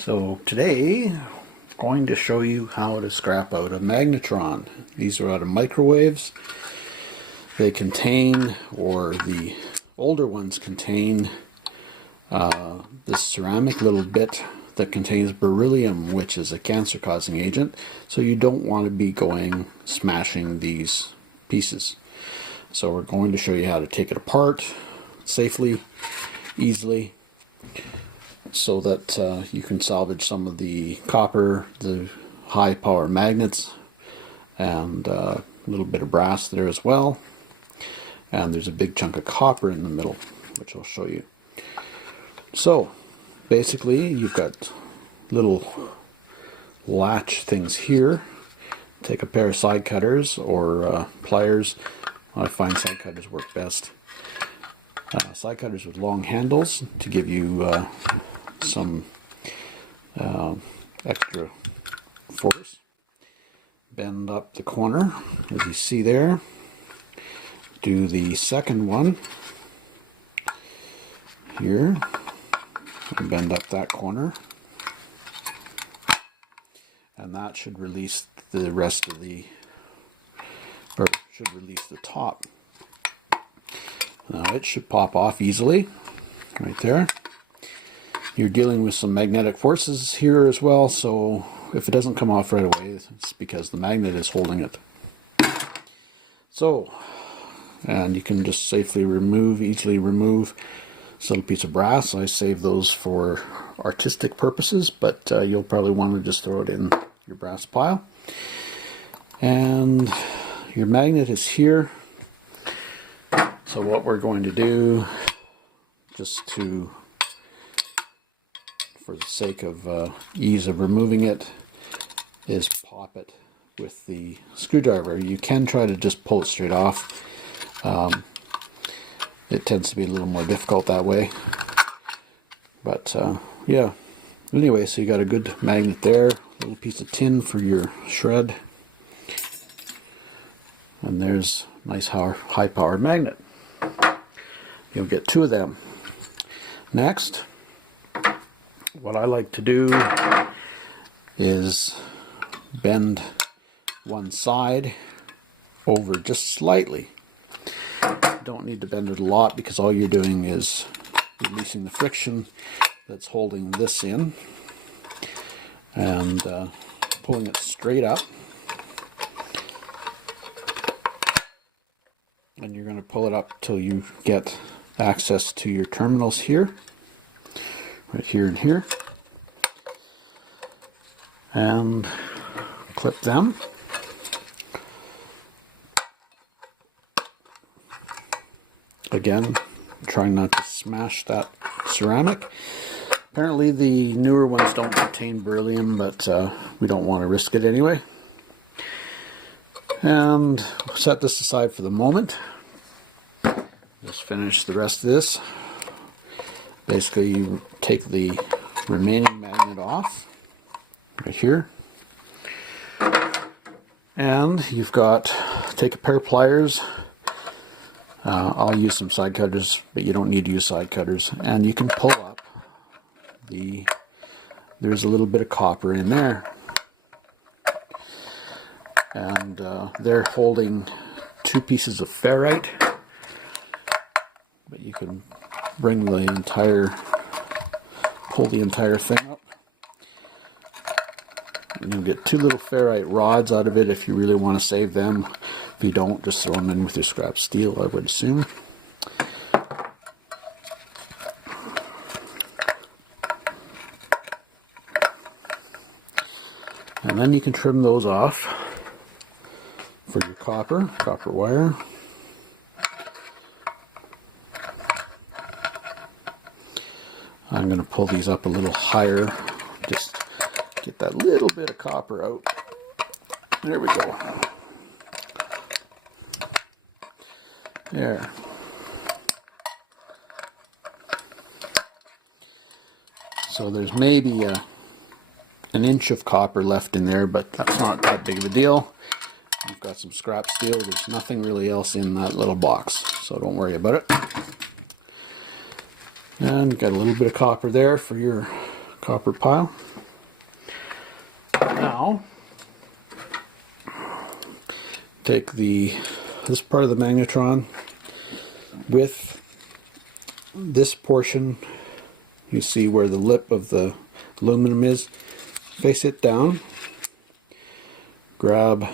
So today I'm going to show you how to scrap out a magnetron. These are out of microwaves. They contain, or the older ones contain, this ceramic little bit that contains beryllium, which is a cancer-causing agent. So you don't want to be going smashing these pieces. So we're going to show you how to take it apart safely, easily, so that you can salvage some of the copper, the high power magnets, and a little bit of brass there as well. And there's a big chunk of copper in the middle, which I'll show you. So basically you've got little latch things here. Take a pair of side cutters or pliers. I find side cutters work best. Side cutters with long handles to give you some extra force. Bend up the corner as you see there. Do the second one here and bend up that corner, and that should release the rest of the, or should release the top. Now it should pop off easily right there. You're dealing with some magnetic forces here as well, so if it doesn't come off right away, it's because the magnet is holding it. So, and you can just safely remove, easily remove this little piece of brass. I save those for artistic purposes, but you'll probably want to just throw it in your brass pile. And your magnet is here. So what we're going to do, just to, for the sake of ease of removing it, is pop it with the screwdriver. You can try to just pull it straight off. It tends to be a little more difficult that way. But yeah, anyway, so you got a good magnet there, a little piece of tin for your shred, and there's a nice high power magnet. You'll get two of them. Next, what I like to do is bend one side over just slightly. Don't need to bend it a lot because all you're doing is releasing the friction that's holding this in and pulling it straight up. And you're going to pull it up till you get access to your terminals here, right here and here, and clip them. Again, trying not to smash that ceramic. Apparently the newer ones don't contain beryllium, but we don't want to risk it anyway. And set this aside for the moment. Just finish the rest of this. Basically, you take the remaining magnet off right here, and you've got, take a pair of pliers. I'll use some side cutters, but you don't need to use side cutters. And you can pull up there's a little bit of copper in there. And they're holding two pieces of ferrite. But you can bring the entire, pull the entire thing up. And you'll get two little ferrite rods out of it if you really want to save them. If you don't, just throw them in with your scrap steel, I would assume. And then you can trim those off for your copper wire. I'm going to pull these up a little higher, just get that little bit of copper out. There we go. There. So there's maybe an inch of copper left in there, but that's not that big of a deal. You've got some scrap steel. There's nothing really else in that little box, so don't worry about it. And you've got a little bit of copper there for your copper pile. Now, take this part of the magnetron with this portion. You see where the lip of the aluminum is. Face it down. Grab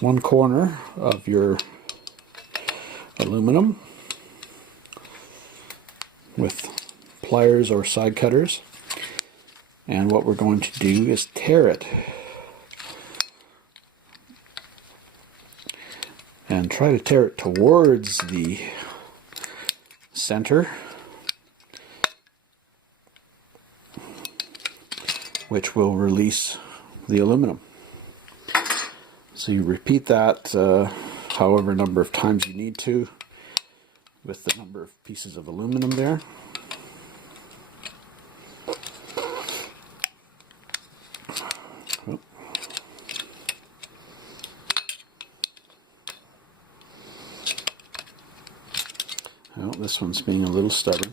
one corner of your aluminum with pliers or side cutters, and what we're going to do is tear it and try to tear it towards the center, which will release the aluminum. So you repeat that however number of times you need to with the number of pieces of aluminum there. Well, this one's being a little stubborn.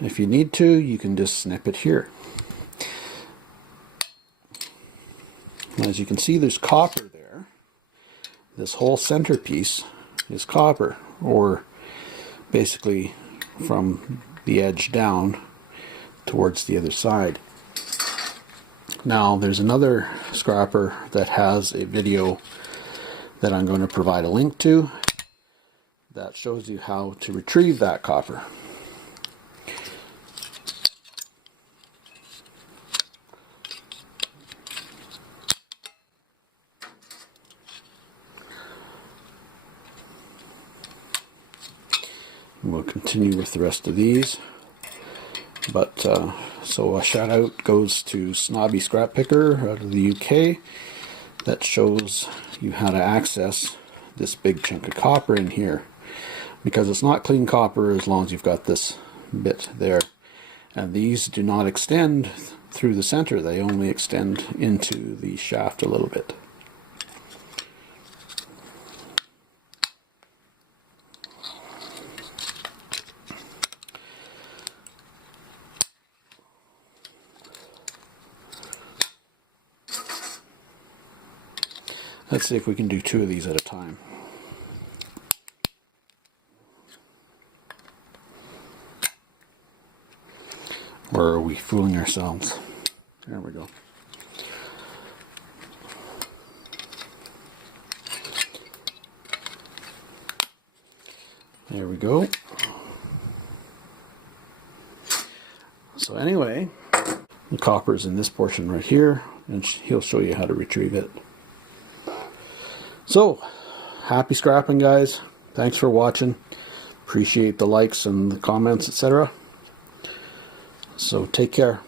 If you need to, you can just snip it here. As you can see, there's copper there. This whole centerpiece is copper, or basically from the edge down towards the other side. Now, there's another scrapper that has a video that I'm going to provide a link to that shows you how to retrieve that copper. We'll continue with the rest of these, but so a shout out goes to Snobby Scrap Picker out of the UK that shows you how to access this big chunk of copper in here, because it's not clean copper as long as you've got this bit there, and these do not extend through the center, they only extend into the shaft a little bit. Let's see if we can do 2 of these at a time. Or are we fooling ourselves? There we go. There we go. So anyway, the copper is in this portion right here, and he'll show you how to retrieve it. So, happy scrapping, guys. Thanks for watching. Appreciate the likes and the comments, etc. So, take care.